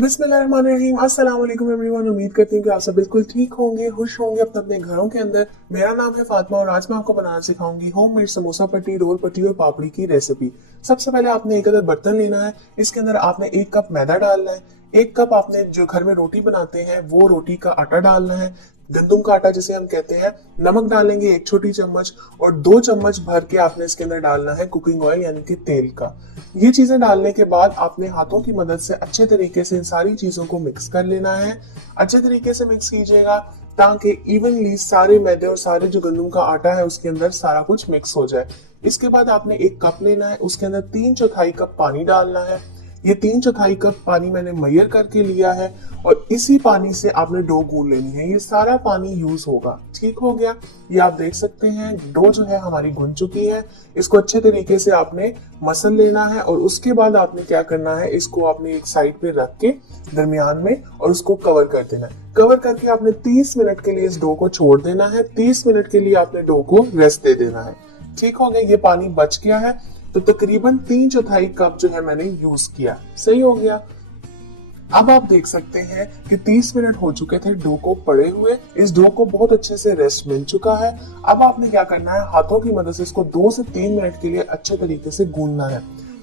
बिस्मिल्लाहिर्रहमानिर्रहीम। अस्सलाम वालेकुम एवरीवन। उम्मीद करती हूँ कि आप सब बिल्कुल ठीक होंगे, खुश होंगे अपने अपने घरों के अंदर। मेरा नाम है फातिमा और आज मैं आपको बनाना सिखाऊंगी होम मेड समोसा पट्टी, रोल पट्टी और पापड़ी की रेसिपी। सबसे पहले आपने एक अदर बर्तन लेना है। इसके अंदर आपने 1 कप मैदा डालना है। 1 कप आपने जो घर में रोटी बनाते हैं वो रोटी का आटा डालना है, गंदम का आटा जिसे हम कहते हैं। नमक डालेंगे 1 छोटी चम्मच और 2 चम्मच भर के आपने इसके अंदर डालना है कुकिंग ऑयल यानी कि तेल का। ये चीजें डालने के बाद आपने हाथों की मदद से अच्छे तरीके से इन सारी चीजों को मिक्स कर लेना है। अच्छे तरीके से मिक्स कीजिएगा ताकि इवनली सारे मैदे और सारे जो गंदम का आटा है उसके अंदर सारा कुछ मिक्स हो जाए। इसके बाद आपने 1 कप लेना है, उसके अंदर 3/4 कप पानी डालना है। ये 3/4 कप पानी मैंने मैयर करके लिया है और इसी पानी से आपने डो गूंद लेनी है। ये सारा पानी यूज होगा। ठीक हो गया, ये आप देख सकते हैं डो जो है हमारी गुंद चुकी है। इसको अच्छे तरीके से आपने मसल लेना है और उसके बाद आपने क्या करना है, इसको आपने एक साइड पे रख के दरमियान में और उसको कवर कर देना है। कवर करके आपने 30 मिनट के लिए इस डो को छोड़ देना है। 30 मिनट के लिए आपने डो को रेस्ट दे देना है। ठीक हो गया, ये पानी बच गया है तो तकरीबन 3/4 कप जो है मैंने यूज किया। सही हो गया। अब आप देख सकते हैं कि 30 मिनट हो चुके थे डो को पड़े हुए। इस डो को बहुत अच्छे से रेस्ट मिल चुका है। अब आपने क्या करना है, हाथों की मदद से इसको 2 से 3 मिनट के लिए अच्छे तरीके से गूंदना है।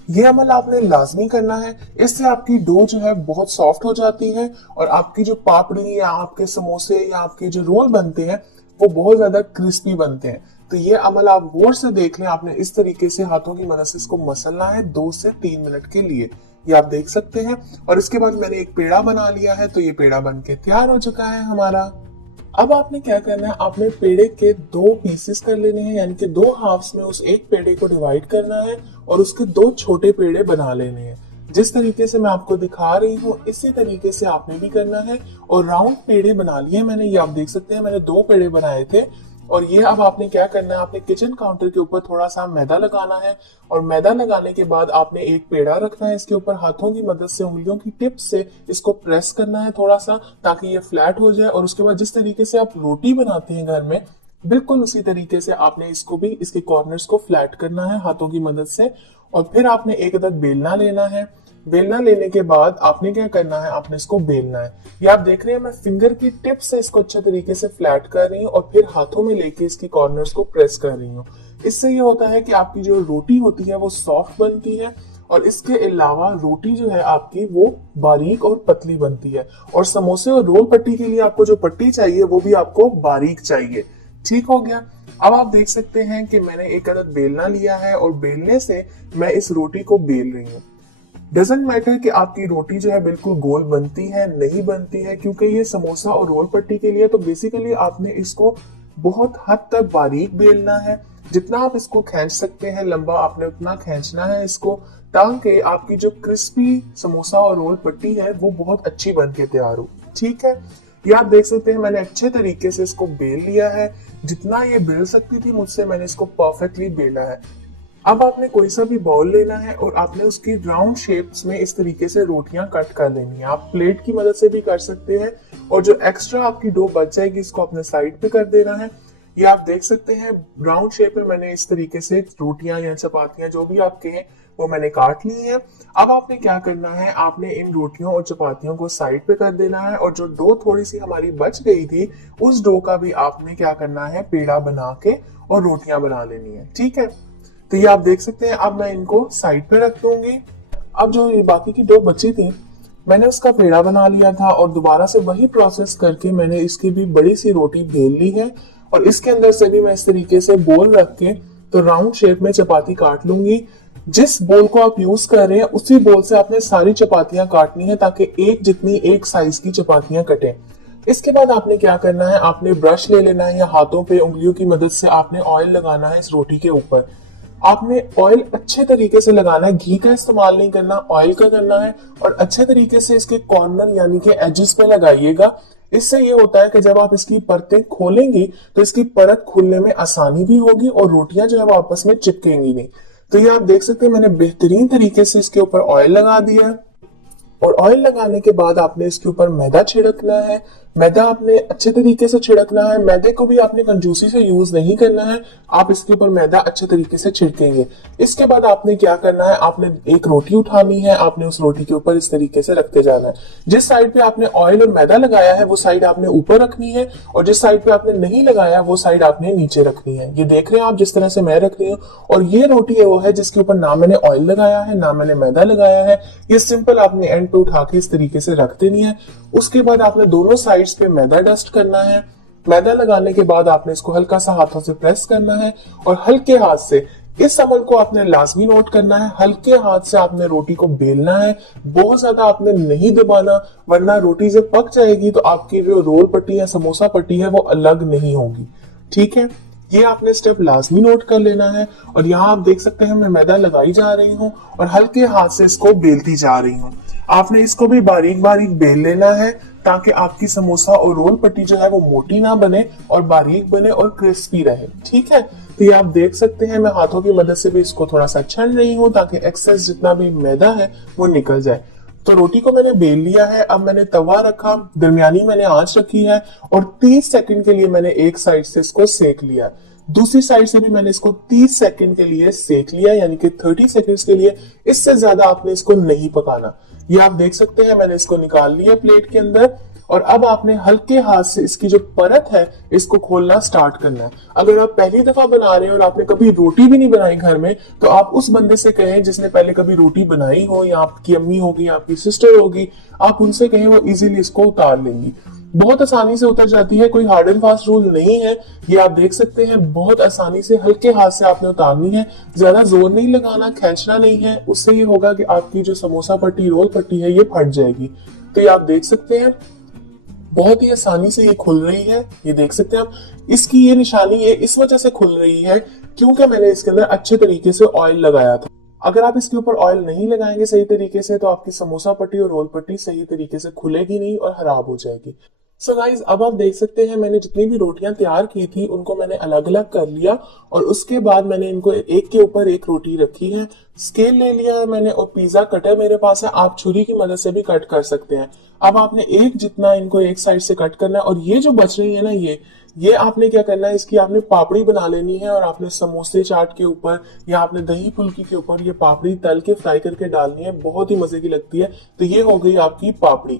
ये अमल आपने लाजमी करना है। इससे आपकी डो जो है बहुत सॉफ्ट हो जाती है और आपकी जो पापड़ी या आपके समोसे या आपके जो रोल बनते हैं वो बहुत ज्यादा क्रिस्पी बनते हैं। तो ये अमल आप गौर से देख लें। आपने इस तरीके से हाथों की मदद से इसको मसलना है 2 से 3 मिनट के लिए। ये आप देख सकते हैं। और इसके बाद मैंने एक पेड़ा बना लिया है, तो ये पेड़ा बन के तैयार हो चुका है हमारा। अब आपने क्या करना है, आपने पेड़े के 2 पीसेस कर लेने हैं, यानी कि 2 हाफ्स में उस एक पेड़े को डिवाइड करना है और उसके 2 छोटे पेड़े बना लेने हैं। जिस तरीके से मैं आपको दिखा रही हूँ इसी तरीके से आपने भी करना है। और राउंड पेड़े बना लिए मैंने, ये आप देख सकते हैं मैंने 2 पेड़े बनाए थे। और ये अब आपने क्या करना है, आपने किचन काउंटर के ऊपर थोड़ा सा मैदा लगाना है और मैदा लगाने के बाद आपने एक पेड़ा रखना है। इसके ऊपर हाथों की मदद से उंगलियों की टिप से इसको प्रेस करना है थोड़ा सा ताकि ये फ्लैट हो जाए। और उसके बाद जिस तरीके से आप रोटी बनाते हैं घर में बिल्कुल उसी तरीके से आपने इसको भी इसके कॉर्नर्स को फ्लैट करना है हाथों की मदद से। और फिर आपने एक अदद बेलना लेना है। बेलना लेने के बाद आपने क्या करना है, आपने इसको बेलना है। ये आप देख रहे हैं मैं फिंगर की टिप से इसको अच्छे तरीके से फ्लैट कर रही हूँ और फिर हाथों में लेके इसकी कॉर्नर्स को प्रेस कर रही हूँ। इससे ये होता है कि आपकी जो रोटी होती है वो सॉफ्ट बनती है और इसके अलावा रोटी जो है आपकी वो बारीक और पतली बनती है। और समोसे और रोल पट्टी के लिए आपको जो पट्टी चाहिए वो भी आपको बारीक चाहिए। ठीक हो गया। अब आप देख सकते हैं कि मैंने एक अदद बेलना लिया है और बेलने से मैं इस रोटी को बेल रही हूँ। डजेंट मैटर कि आपकी रोटी जो है बिल्कुल गोल बनती है नहीं बनती है, क्योंकि ये समोसा और रोल पट्टी के लिए तो बेसिकली आपने इसको बहुत हद तक बारीक बेलना है। जितना आप इसको खींच सकते हैं लंबा आपने उतना खींचना है इसको, ताकि आपकी जो क्रिस्पी समोसा और रोल पट्टी है वो बहुत अच्छी बन के तैयार हो। ठीक है, ये आप देख सकते हैं मैंने अच्छे तरीके से इसको बेल लिया है। जितना ये बेल सकती थी मुझसे मैंने इसको परफेक्टली बेला है। अब आपने कोई सा भी बाउल लेना है और आपने उसकी राउंड शेप्स में इस तरीके से रोटियां कट कर लेनी है। आप प्लेट की मदद से भी कर सकते हैं और जो एक्स्ट्रा आपकी डो बच जाएगी इसको अपने साइड पे कर देना है। ये आप देख सकते हैं राउंड शेप में मैंने इस तरीके से रोटियां या चपातियां जो भी आपके हैं वो मैंने काट ली है। अब आपने क्या करना है, आपने इन रोटियों और चपातियों को साइड पे कर देना है और जो डो थोड़ी सी हमारी बच गई थी उस डो का भी आपने क्या करना है, पेड़ा बना के और रोटियां बना लेनी है। ठीक है, तो ये आप देख सकते हैं। अब मैं इनको साइड पे रख दूंगी। अब जो ये बाकी की डो बची थी मैंने उसका पेड़ा बना लिया था और दोबारा से वही प्रोसेस करके मैंने इसकी भी बड़ी सी रोटी बेल ली है और इसके अंदर से भी मैं इस तरीके से बोल रख के तो राउंड शेप में चपाती काट लूंगी। जिस बोल को आप यूज कर रहे हैं उसी बोल से आपने सारी चपातियां काटनी है ताकि एक जितनी एक साइज की चपातियां कटे। इसके बाद आपने क्या करना है, आपने ब्रश ले लेना है या हाथों पे उंगलियों की मदद से आपने ऑयल लगाना है इस रोटी के ऊपर। आपने ऑयल अच्छे तरीके से लगाना है, घी का इस्तेमाल नहीं करना, ऑयल का करना है और अच्छे तरीके से इसके कॉर्नर यानी कि एजेस पे लगाइएगा। इससे ये होता है कि जब आप इसकी परतें खोलेंगी तो इसकी परत खुलने में आसानी भी होगी और रोटियां जो है वो आपस में चिपकेंगी नहीं। तो ये आप देख सकते हैं मैंने बेहतरीन तरीके से इसके ऊपर ऑयल लगा दिया है। और ऑयल लगाने के बाद आपने इसके ऊपर मैदा छिड़कना है। मैदा आपने अच्छे तरीके से छिड़कना है। मैदे को भी आपने कंजूसी से यूज नहीं करना है। आप इसके ऊपर मैदा अच्छे तरीके से छिड़केंगे। इसके बाद आपने क्या करना है, आपने एक रोटी उठानी है, आपने उस रोटी के ऊपर इस तरीके से रखते जाना है। जिस साइड पे आपने ऑयल और मैदा लगाया है वो साइड आपने ऊपर रखनी है, और जिस साइड पे आपने नहीं लगाया वो साइड आपने नीचे रखनी है। ये देख रहे हैं आप जिस तरह से मैं रख रही हूँ। और ये रोटी है वो है जिसके ऊपर ना मैंने ऑयल लगाया है ना मैंने मैदा लगाया है। ये सिंपल आपने एंड पे उठा के इस तरीके से रख देनी है। उसके बाद आपने दोनों साइड्स पे मैदा डस्ट करना है। मैदा लगाने के बाद आपने इसको हल्का सा हाथों से प्रेस करना है, और हल्के हाथ से इस अमल को आपने लाजमी नोट करना है। हल्के हाथ से आपने रोटी को बेलना है, बहुत ज्यादा आपने नहीं दबाना, वरना रोटी जब पक जाएगी तो आपकी जो रोल पट्टी या समोसा पट्टी है वो अलग नहीं होगी। ठीक है, ये आपने स्टेप लाजमी नोट कर लेना है। और यहाँ आप देख सकते हैं मैं मैदा लगाई जा रही हूँ और हल्के हाथ से इसको बेलती जा रही हूँ। आपने इसको भी बारीक बारीक बेल लेना है ताकि आपकी समोसा और रोल पट्टी जो है वो मोटी ना बने और बारीक बने और क्रिस्पी रहे। ठीक है, तो ये आप देख सकते हैं मैं हाथों की मदद से भी इसको थोड़ा सा छन रही हूँ ताकि एक्सेस जितना भी मैदा है वो निकल जाए। तो रोटी को मैंने बेल लिया है। अब मैंने तवा रखा, दरमियानी मैंने आंच रखी है, और 30 सेकंड के लिए मैंने एक साइड से इसको सेक लिया। दूसरी साइड से भी मैंने इसको 30 सेकंड के लिए सेक लिया, यानी कि 30 सेकंड्स के लिए। इससे ज्यादा आपने इसको नहीं पकाना। ये आप देख सकते हैं मैंने इसको निकाल लिया प्लेट के अंदर। और अब आपने हल्के हाथ से इसकी जो परत है इसको खोलना स्टार्ट करना है। अगर आप पहली दफा बना रहे हैं और आपने कभी रोटी भी नहीं बनाई घर में, तो आप उस बंदे से कहें जिसने पहले कभी रोटी बनाई हो, या आपकी अम्मी होगी, आपकी सिस्टर होगी, आप उनसे कहें, वो इजीली इसको उतार लेंगी। बहुत आसानी से उतर जाती है, कोई हार्ड एंड फास्ट रूल नहीं है। ये आप देख सकते हैं बहुत आसानी से हल्के हाथ से आपने उतारनी है। ज्यादा जोर नहीं लगाना, खींचना नहीं है, उससे ये होगा कि आपकी जो समोसा पट्टी रोल पट्टी है ये फट जाएगी। तो ये आप देख सकते हैं बहुत ही आसानी से ये खुल रही है। ये देख सकते हैं आप, इसकी ये निशानी है इस वजह से खुल रही है क्योंकि मैंने इसके अंदर अच्छे तरीके से ऑयल लगाया था। अगर आप इसके ऊपर ऑयल नहीं लगाएंगे सही तरीके से तो आपकी समोसा पट्टी और रोल पट्टी सही तरीके से खुलेगी नहीं और खराब हो जाएगी। सो गाइज, अब आप देख सकते हैं मैंने जितनी भी रोटियां तैयार की थी उनको मैंने अलग अलग कर लिया, और उसके बाद मैंने इनको एक के ऊपर एक रोटी रखी है। स्केल ले लिया है मैंने, और पिज्जा कटर मेरे पास है, आप छुरी की मदद से भी कट कर सकते हैं। अब आपने एक जितना इनको एक साइड से कट करना है, और ये जो बच रही है ना ये आपने क्या करना है, इसकी आपने पापड़ी बना लेनी है, और आपने समोसे चाट के ऊपर या आपने दही फुल्की के ऊपर ये पापड़ी तल के फ्राई करके डालनी है। बहुत ही मजे की लगती है। तो ये हो गई आपकी पापड़ी।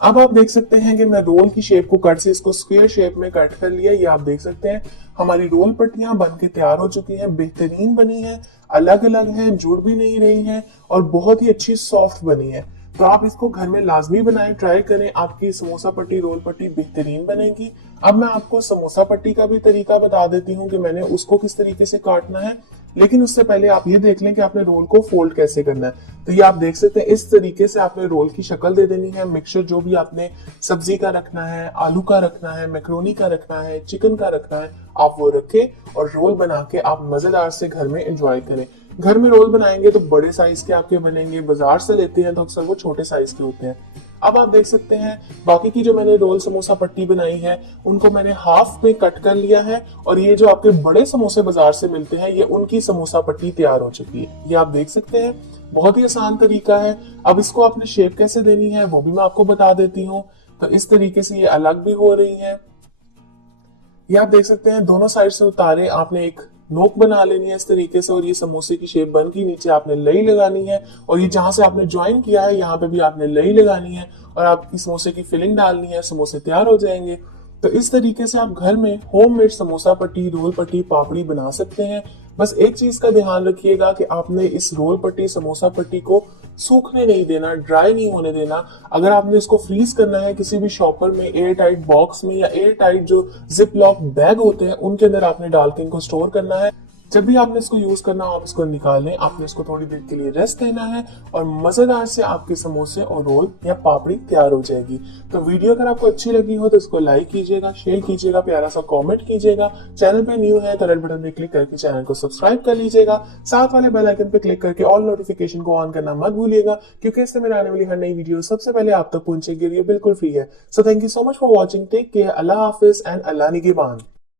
अब आप देख सकते हैं कि मैं रोल की शेप को कट से इसको स्क्वायर शेप में कट कर लिया। ये आप देख सकते हैं हमारी रोल पट्टियां बन के तैयार हो चुकी हैं, बेहतरीन बनी है, अलग अलग हैं, जुड़ भी नहीं रही हैं, और बहुत ही अच्छी सॉफ्ट बनी है। तो आप इसको घर में लाजमी बनाएं, ट्राई करें, आपकी समोसा पट्टी रोल पट्टी बेहतरीन बनेगी। अब मैं आपको समोसा पट्टी का भी तरीका बता देती हूँ कि मैंने उसको किस तरीके से काटना है, लेकिन उससे पहले आप ये देख लें कि आपने रोल को फोल्ड कैसे करना है। तो ये आप देख सकते हैं इस तरीके से आपने रोल की शक्ल दे देनी है। मिक्सचर जो भी आपने सब्जी का रखना है, आलू का रखना है, मैक्रोनी का रखना है, चिकन का रखना है, आप वो रखें और रोल बना के आप मजेदार से घर में एंजॉय करें। घर में रोल बनाएंगे तो बड़े साइज के आपके बनेंगे, बाजार से लेते हैं तो अक्सर वो छोटे साइज के होते हैं। अब आप देख सकते हैं बाकी की जो मैंने रोल समोसा पट्टी बनाई है उनको मैंने हाफ में कट कर लिया है, और ये जो आपके बड़े समोसे बाजार से मिलते हैं ये उनकी समोसा पट्टी तैयार हो चुकी है। ये आप देख सकते हैं बहुत ही आसान तरीका है। अब इसको आपने शेप कैसे देनी है वो भी मैं आपको बता देती हूँ। तो इस तरीके से ये अलग भी हो रही है। ये आप देख सकते हैं दोनों साइड से उतारे, आपने एक नोक बना लेनी है इस तरीके से, और ये समोसे की शेप बन के नीचे आपने लई लगानी है, और ये जहां से आपने ज्वाइन किया है यहाँ पे भी आपने लई लगानी है, और आपकी समोसे की फिलिंग डालनी है, समोसे तैयार हो जाएंगे। तो इस तरीके से आप घर में होममेड समोसा पट्टी, रोल पट्टी, पापड़ी बना सकते हैं। बस एक चीज का ध्यान रखिएगा कि आपने इस रोल पट्टी, समोसा पट्टी को सूखने नहीं देना, ड्राई नहीं होने देना। अगर आपने इसको फ्रीज करना है किसी भी शॉपर में, एयर टाइट बॉक्स में, या एयर टाइट जो जिप लॉक बैग होते हैं उनके अंदर आपने डाल के इनको स्टोर करना है। जब भी आपने इसको यूज करना हो आप इसको निकालें, आपने इसको थोड़ी देर के लिए रेस्ट देना है, और मजेदार से आपके समोसे और रोल या पापड़ी तैयार हो जाएगी। तो वीडियो अगर आपको अच्छी लगी हो तो इसको लाइक कीजिएगा, शेयर कीजिएगा, प्यारा सा कमेंट कीजिएगा। चैनल पे न्यू है तो रेड बटन पे क्लिक करके चैनल को सब्सक्राइब कर लीजिएगा। साथ वाले बेल आइकन पे क्लिक करके ऑल नोटिफिकेशन को ऑन करना मत भूलिएगा, क्योंकि इससे मेरे आने वाली हर नई वीडियो सबसे पहले आप तक पहुंचेगी। ये बिल्कुल फ्री है। So thank you so much for watching, take care, अल्लाह हाफिज एंड अल्लाह निगहबान।